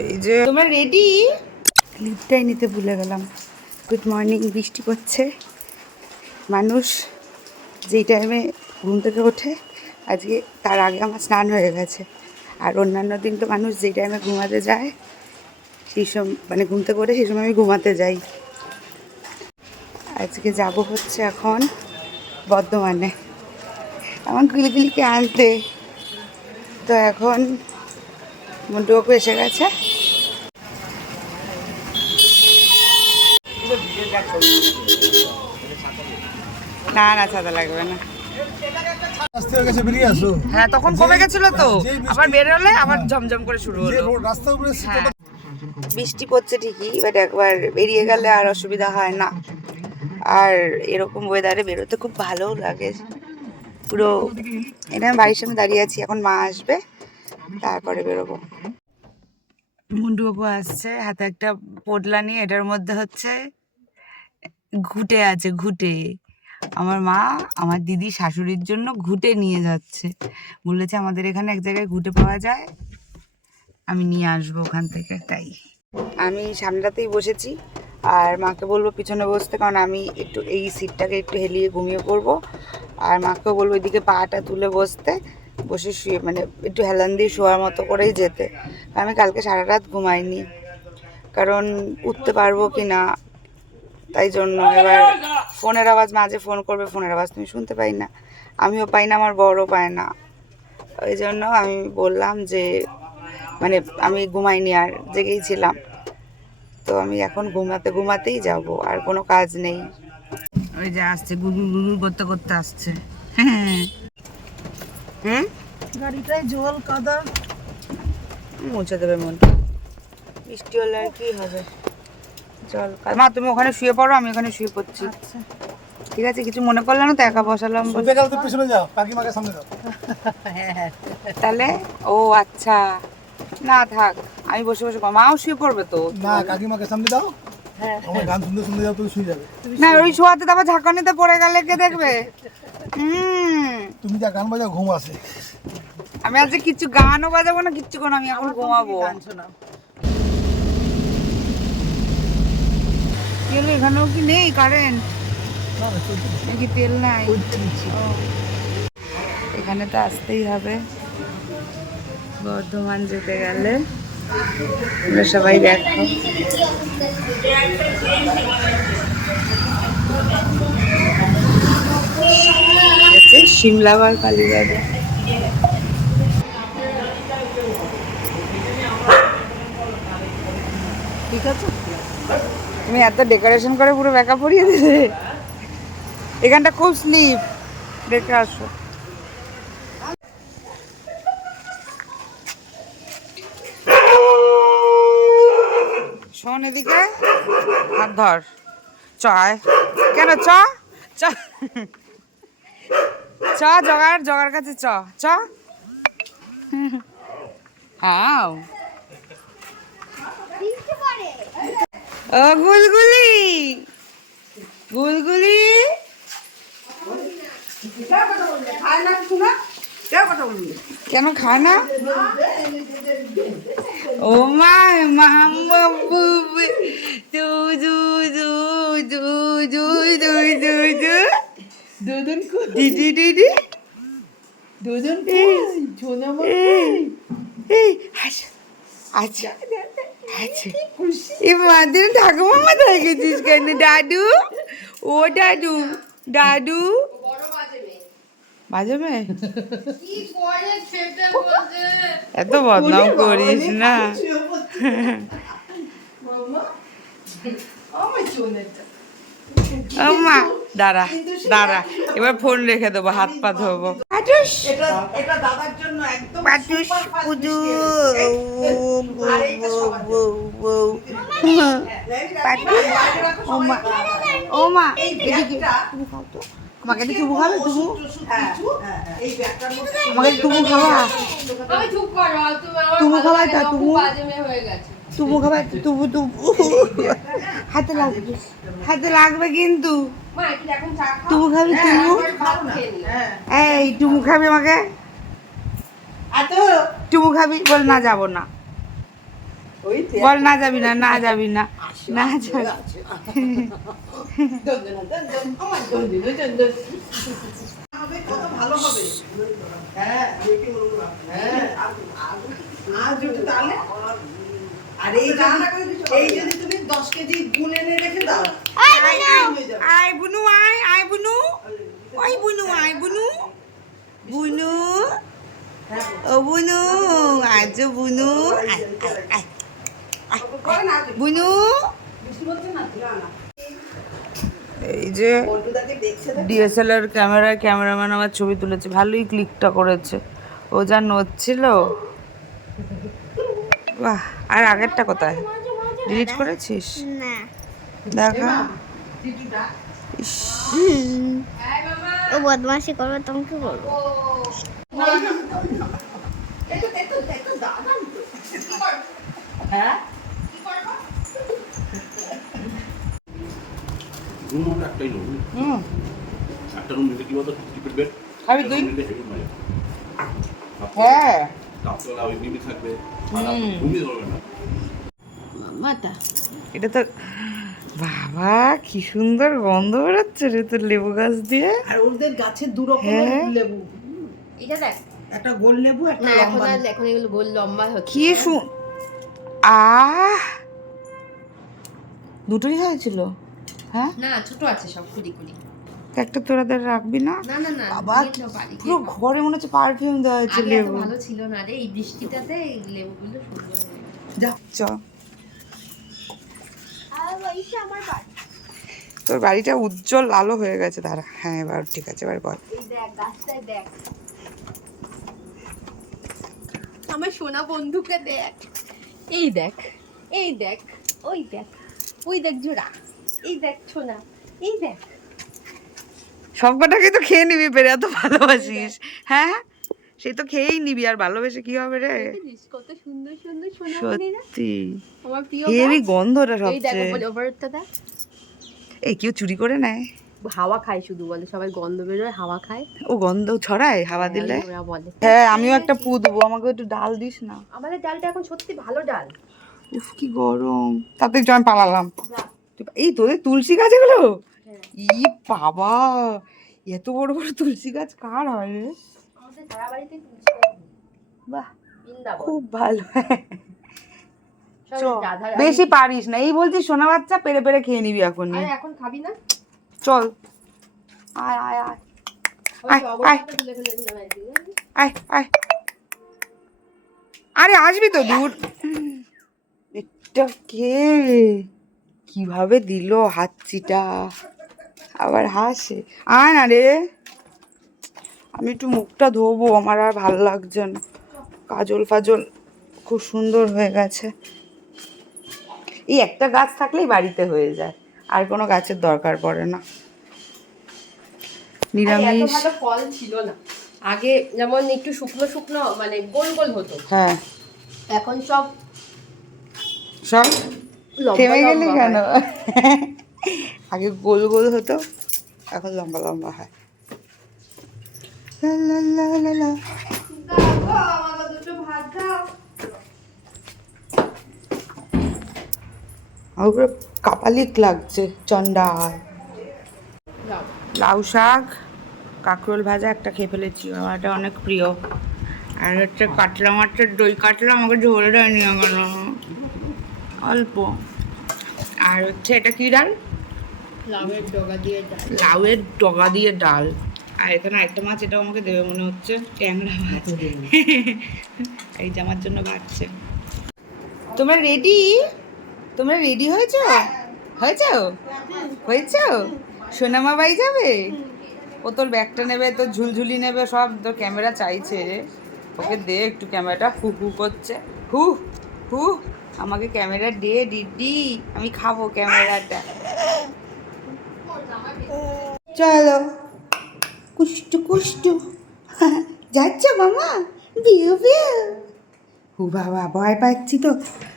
এই যে তোমরা রেডি? লিপটাই নিতে ভুলে গেলাম। Good morning. বৃষ্টি পড়ছে। মানুষ যেই টাইমে ঘুম থেকে ওঠে আজকে তার আগে আমার স্নান হয়ে গেছে। আর অন্যান্য দিন তো মানুষ যেই টাইমে ঘুমাতে যায় সেই সময় মানে ঘুম থেকে ওঠে সেই সময় আমি ঘুমাতে যাই। আজকে যাব হচ্ছে এখন বর্ধমানে আমার গুলিগুলিকে আনতে। তো এখন মন্টুবাবু এসে গেছে। না না ছাতা লাগবে না। হ্যাঁ তখন কমে গেছিল তো, আবার বেরোলে আবার ঝমঝম করে শুরু হলো। হ্যাঁ বৃষ্টি পড়ছে ঠিকই, বাট একবার বেরিয়ে গেলে আর অসুবিধা হয় না। আর এরকম ওয়েদারে বেরোতে খুব ভালোও লাগে। পুরো এটা আমি বাড়ির সামনে দাঁড়িয়ে আছি, এখন মা আসবে তারপরে বেরোবো। মুন্ডুবাবু আসছে, হাতে একটা পোটলা নিয়ে, এটার মধ্যে হচ্ছে ঘুটে আছে। ঘুটে আমার মা আমার দিদি শাশুড়ির জন্য ঘুটে নিয়ে যাচ্ছে। বলেছে আমাদের এখানে এক জায়গায় ঘুটে পাওয়া যায়, আমি নিয়ে আসবো ওখান থেকে। তাই আমি সামনেটাতেই বসেছি আর মাকে বলবো পিছনে বসতে, কারণ আমি একটু এই সিটটাকে একটু হেলিয়ে ঘুমিয়ে পড়বো। আর মাকেও বলবো এদিকে পাটা তুলে বসতে, বসে শুয়ে মানে একটু হেলান দিয়ে শোয়ার মতো করেই যেতে। আমি কালকে সারা রাত ঘুমাইনি, কারণ উঠতে পারবো কি না তাই জন্য। এবার ফোনের আওয়াজ, মাঝে ফোন করবে, ফোনের আওয়াজ তুমি শুনতে পাই না, আমিও পাই না, আমার বড়ও পায় না। ওই জন্য আমি বললাম যে মানে আমি ঘুমাইনি আর জেগেই ছিলাম। তো আমি এখন ঘুমাতেই যাব, আর কোনো কাজ নেই। ওই যে আসছে, গুগুর গুগুর করতে করতে আসছে। হুম গাড়িটায় জল কাদা মুছে দেবে মন। বৃষ্টি হলে আর কি হবে, চল মা তুমি ওখানে শুয়ে পড়ো, আমি ওখানে শুয়ে পড়ছি। আচ্ছা ঠিক আছে, কিছু মনে করলে না তো? একা বসালাম পিছনে যাও, কাকিমাকে সামনে দাও। তাহলে ও আচ্ছা, না থাক আমি বসে বসে, মাও শুয়ে পড়বে তো। না কাকিমাকে সামনে দাও, আমার গান শুনতে শুনতে যাও, তুমি শুয়ে যাবে। না ওই শোয়াতে তারপর ঝাঁকানিতে পড়ে গেলে কে দেখবে? তুমি যা গান বাজাও ঘুম আসে। আমি আজকে কিচ্ছু গানও বাজাবো না, কিচ্ছু কোনো, আমি এখন ঘুমাবো। কি হলো, এখানেও কি নেই কারেন্ট? নাকি তেল নাই? এখানে তো আসতেই হবে বর্ধমান যেতে গেলে। সবাই দেখো সিমলাবার কালীবাড়ি। ঠিক আছে, তুমি এত ডেকোরেশন করে পুরো ব্যাকা পরিয়ে দিলে। এখানটা খুব স্লিপ, দেখে আসো। শোন এদিকে, হাত ধর, চয় কেন চ চ চ জগার কাছে চ চ। হ্যাঁ ও গুলগুলি, গুলগুলি কেন খায় না? ও মা মাম্মা বুবু দু দু দু দু দু দু দু দু দুজন দিদি দিদি দুজন ছোনা এই আচ্ছা আচ্ছা আচ্ছা, এই মাদের ঠাকুমা মাথায় গেছিস কেন? দাদু ও দাদু, দাদু বাজাবে? এত বদনাম করিস না। মা দাঁড়া দাঁড়া, এবার ফোন রেখে দেবো, হাত পা ধোবো। এটা দাদার জন্য একদম পাটুস পুজু ও মা এদিকে তুমি খাও তো, আমাকে একটু চুমু খাবে? তুমি আমাকে চুমু খাওয়া, তুমু খাওয়াই তা তুমু তুমু খাওয়াই, তুমু তুমু হাতে লাগবে, হাতে লাগবে কিন্তু। তুমু খাবি? তুমু এই তুমু খাবি আমাকে? আর চুমু খাবি? বল না যাবো না, বল না যাবি না, না যাবি না, না যাবি। কত ভালো হবে। হ্যাঁ হ্যাঁ আজ একটু তাহলে আর এই যদি তুমি 10 কেজি গুল এনে রেখে দাও আয় বুনু, আয় আয় বুনু, ওই বুনু, আয় বুনু, বুনু, ও বুনু, আজ বুনু, আয় আয় আয় বুনু। এই যে ডিএসএলআর ক্যামেরায় ক্যামেরাম্যান আমার ছবি তুলেছে, ভালোই ক্লিকটা করেছে। ও যা নড়ছিল, বাহ। আর আগেরটা কোথায়, ডিলিট করেছিস? না, দেখা। ও বদমাশি করবে, তোমাকে বলবো। হ্যাঁ রুম আমরা একটাই রুম, হুম, একটা রুম নিলে কি বলতো, টিপিট বেড খাবি তুই? নিলে হেভি মজা। হ্যাঁ, তারপরে ওই বিবি থাকবে, আর আপনি ঘুমিয়ে ধরবে না। মাটা এটা তো বাবা কি সুন্দর গন্ধ বেরোচ্ছে রে তোর লেবু গাছ দিয়ে। আর ওদের গাছে দু রকমের হ্যাঁ। লেবু, এটা দেখ একটা গোল লেবু একটা না এখন লম্বা আর এখন এগুলো গোল লম্বা হচ্ছে কি দুটোই হয়েছিল? হ্যাঁ, না ছোট আছে সব কুড়ি কুড়ি একটা তোরাদের রাখবি না? না না না বাবা নিয়ে নাও, বাড়ি পুরো গিয়ে খাও। ঘরে মনে হচ্ছে পারফিউম দেওয়া হয়েছে আগে এত লেবু। ভালো ছিল না রে, এই বৃষ্টিটাতে এই লেবুগুলো সুন্দর হয়ে গেছে। যা চ, তোর বাড়িটা উজ্জ্বল আলো হয়ে গেছে। দাঁড়া, হ্যাঁ এবার ঠিক আছে, এবার বল। এই দেখ গাছটায় দেখ, আমার সোনা বন্ধুকে দেখ, এই দেখ, এই দেখ, ওই দেখ, ওই দেখ জোড়া, এই দেখ সোনা, এই দেখ। সবকটাকে তো খেয়ে নিবি পেরে, এত ভালোবাসিস। হ্যাঁ, সেই তো খেয়েই নিবি, আর ভালোবেসে কি হবে রে? দেখিস কত সুন্দর সুন্দর সোনা মণিরা, সত্যি আমার প্রিয় হেভি গাছ। গন্ধটা এই দেখ সবচেয়ে। ওপরটা দেখ, এই কেউ চুরি করে নেয়? হাওয়া খায় শুধু, বলে সবাই গন্ধ বেরোয় হাওয়া খায়, ও গন্ধ ছড়ায় হাওয়া দিলে? ওরা বলে। হ্যাঁ, আমিও একটা পু দেবো, আমাকে একটু ডাল দিস না। আমাদের ডালটা এখন সত্যি ভালো ডাল। উফ কি গরম, তাতে আমি পালালাম। এই তোদের তুলসী গাছ এগুলো? ই বাবা, এত বড় বড় তুলসী গাছ কার হয় রে? আমাদের সারা বাড়িতে তুলসী গাছ নেই। বাহ, বৃন্দাবন। খুব ভালো। সব চ, রাধা- বেশি পারিস না, এই বলছিস সোনা বাচ্চা, পেরে পেরে খেয়ে নিবি এখন। আরে এখন খাবি না? চল, আয় আয় আয় ওই আয়, অবস্থাটা তুলে ফেলে দিলাম একদিন, জানিস? আয় আয়। আরে আসবি তো, দূর। এটা কে, কিভাবে দিল হাঁচিটা, আবার হাসে। আয় না রে, আমি একটু মুখটা ধোবো, আমার আর ভালো লাগছে না। কাজল ফাজল খুব সুন্দর হয়ে গেছে। এই একটা গাছ থাকলেই বাড়িতে হয়ে যায়, আর কোনো গাছের দরকার পড়ে না। আরে এত নিরামিষ। ভালো ফল ছিল না আগে, যেমন একটু শুকনো শুকনো মানে গোল গোল হতো, হ্যাঁ, এখন সব সব লম্বা থেমে গেলি লম্বা কেন? হয়। আগে গোল গোল হতো, এখন লম্বা লম্বা হয়। লা লা লা লা লা। আমার পুরো কাপালিক লাগছে, চন্ডাল। লাউ। লাউ শাক, কাঁকরোল ভাজা একটা খেয়ে ফেলেছি, আমার এটা অনেক প্রিয়। আর হচ্ছে কাতলা মাছের দই কাতলা, আমাকে ঝোল দেয়নি এখনো, অল্প। আর হচ্ছে এটা কি ডাল? লাউয়ের ডগা দিয়ে ডাল। লাউয়ের ডগা দিয়ে ডাল। আর এখানে আরেকটা মাছ, এটাও আমাকে দেবে মনে হচ্ছে, ট্যাংরা মাছ। এই যে আমার জন্য ভাজছে। তোমরা রেডি? তোমরা রেডি হয়েছো? হয়েছো? হয়েছো? সোনামা বাই যাবে? ও তোর ব্যাগটা নেবে, তোর ঝুলঝুলি নেবে, সব তোর ক্যামেরা চাইছে রে। ওকে দে একটু ক্যামেরাটা, হু হু করছে, হু হু। আমাকে ক্যামেরা দে দিদি, আমি খাবো ক্যামেরাটা। চলো, কুষ্টু কুষ্টু। যাচ্ছ মামা? বিউ বিউ। ও বাবা, ভয় পাচ্ছি তো।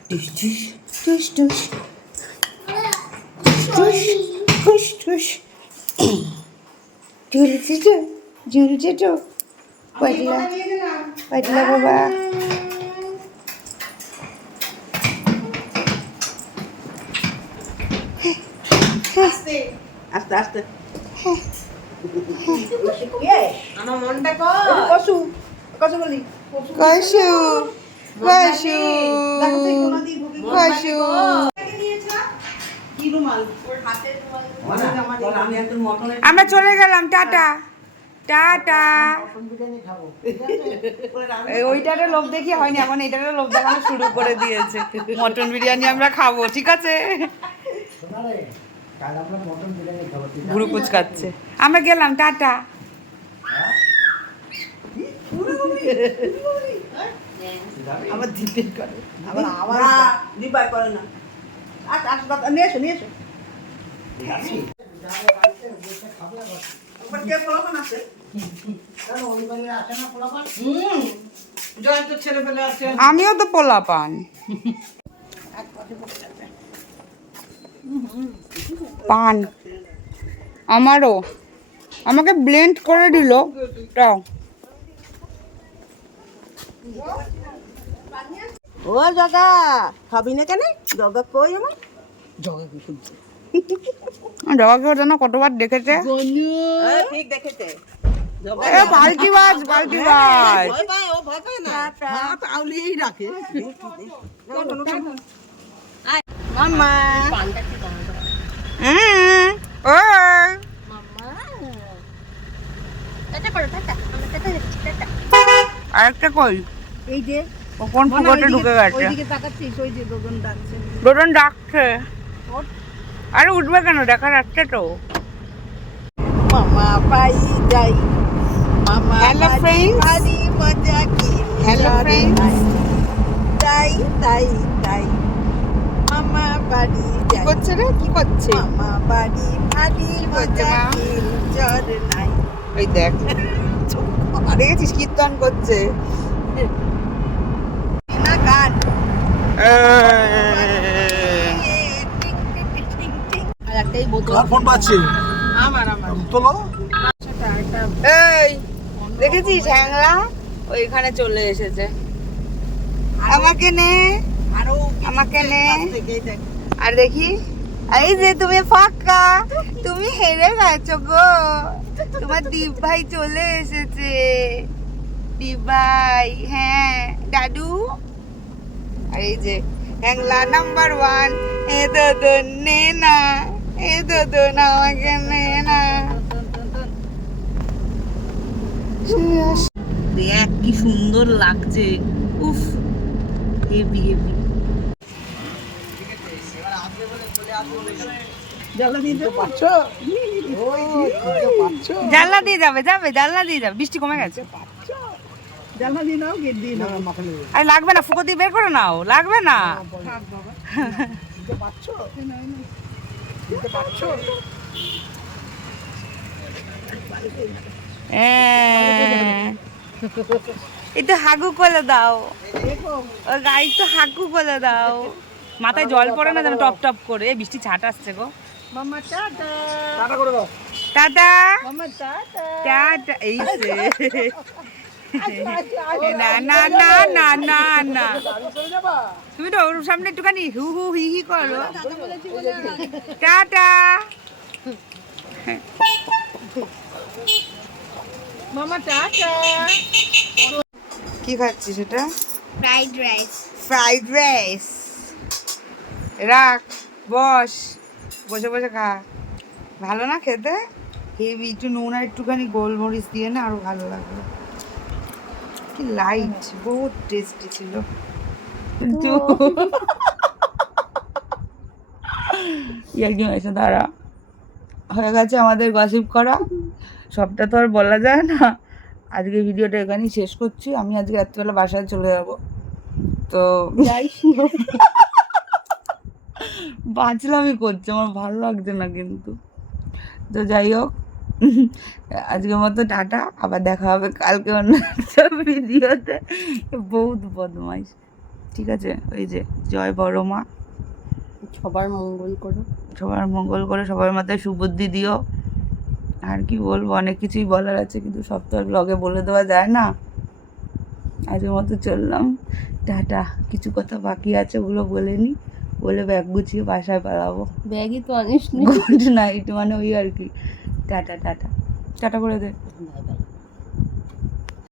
টুস টুস টুস টুস টুস টুস টুস। ঝুলছে তো, ঝুলছে তো। পাটলা পাটলা বাবা। আস্তে আস্তে আমার মনটা কসু কসু বলি কসু কসু কসু। কি রুমাল আমরা চলে গেলাম, টাটা টাটা। ওইটারও লোভ দেখি হয়নি, এখন এইটারও লোভ দেখানো শুরু করে দিয়েছে। মটন বিরিয়ানি আমরা খাবো, ঠিক আছে। ভুরু কুচকাচ্ছে। আমরা গেলাম, টাটা। আবার দিতে করে আবার আবার দিবার করে না। আচ্ছা আচ্ছা নিয়ে এসো নিয়ে এসো। কে ফলাফল আছে? জয়ন্ত ছেলে ফেলে আছে। আমিও তো পোলা পান। পান আমারও, আমাকে ব্লেন্ড করে দিল। তাও ও জগা খাবি না কেন? জগা কই আমার? জগা কি শুনছে? জগাকে জানো কতবার দেখেছে। ঠিক দেখেছে। এ পাল্টিবাজ পাল্টিবাজ। ভয় পায় ও, ভয় পায় না। হাত আউলিয়েই রাখে। মাম্মা ওই টাটা করো, টাটা। আমরা টাটা যাচ্ছি, টাটা। আরেকটা কই, এই যে ও কোন ফুকটে ঢুকে গেছে। ওইদিকে তাকাচ্ছিস, ওই যে দোদন ডাকছে। ডোডন ডাকছে। আরে উঠবে কেন, দেখা যাচ্ছে তো। মামা পাই যাই মামা Hello, friends. বাড়ি মজা কি Hello, friends. তাই তাই তাই মামা বাড়ি কি যাই করছে রে, কি করছে? মামা বাড়ি ভারী করছে মজা মা? কি জ্বর নাই। ওই দেখ, দেখেছিস কীর্তন করছে। না গান আর একটাই বোতল কার ফোন পাচ্ছে? আমার তোলো। এই দেখেছিস হ্যাংলা ওইখানে চলে এসেছে। আমাকে নে, আরো আমাকে নে। থেকে দেখ আর দেখি, এই যে তুমি ফাঁকা, তুমি হেরে গেছো গো। তোমার দীপ ভাই চলে এসেছে। দীপ ভাই, হ্যাঁ দাদু। আর এই যে হ্যাংলা নাম্বার 1, এ দাদু নে না, এ দাদু না, আমাকে নে না। দেখ কি সুন্দর লাগছে, উফ হেভি হেভি। জ্বালা দিতে পারছো? জানলা দিয়ে যাবে, যাবে জানলা দিয়ে যাবে। বৃষ্টি কমে গেছে। জ্বালা দিয়ে নাও, গেট দিয়ে নাও। আরে লাগবে না, ফুকো দিয়ে বের করে নাও, লাগবে না। একটু হাগু করে দাও, ওর গাড়ি তো হাগু করে দাও। মাথায় জল পড়ে না যেন টপ টপ করে। এই বৃষ্টি ছাট আসছে গো। মামা টাটা টাটা করে দাও। টাটা মামা টাটা টাটা। এই সে না না না না না না, তুমি তো ওর সামনে একটুখানি হু হু হি হি করো। টাটা। মামা টাটা। কি খাচ্ছিস এটা? Fried rice. Fried rice. রাখ, বস, বসে বসে খা। ভালো না খেতে? হেভি। একটু নুন আর একটুখানি গোলমরিচ দিয়ে না আরো ভালো লাগবে। কি লাইট, বহুত টেস্টি ছিল। ইয়ার্কি হয়েছে, দাঁড়া। হয়ে গেছে আমাদের গসিপ করা, সবটা তো আর বলা যায় না। আজকে ভিডিওটা এখানেই শেষ করছি। আমি আজকে রাত্রিবেলা বাসায় চলে যাব। তো বাঁচলামই করছে, আমার ভালো লাগছে না কিন্তু। তো যাই হোক, আজকের মতো টাটা। আবার দেখা হবে কালকে অন্য একটা ভিডিওতে। বহুত বদমাইশ, ঠিক আছে। ওই যে জয় বড় মা, সবার মঙ্গল করো, সবার মঙ্গল করে, সবার মাথায় সুবুদ্ধি দিও। আর কি বলবো, অনেক কিছুই বলার আছে কিন্তু সব তো আর ব্লগে বলে দেওয়া যায় না। আজকের মতো চললাম, টাটা। কিছু কথা বাকি আছে, ওগুলো বলে নিই, বলে ব্যাগ গুছিয়ে বাসায় পালাবো। ব্যাগই তো আনিস নি। গুড নাইট মানে ওই আর কি। টাটা টাটা টাটা করে দে। Bye bye.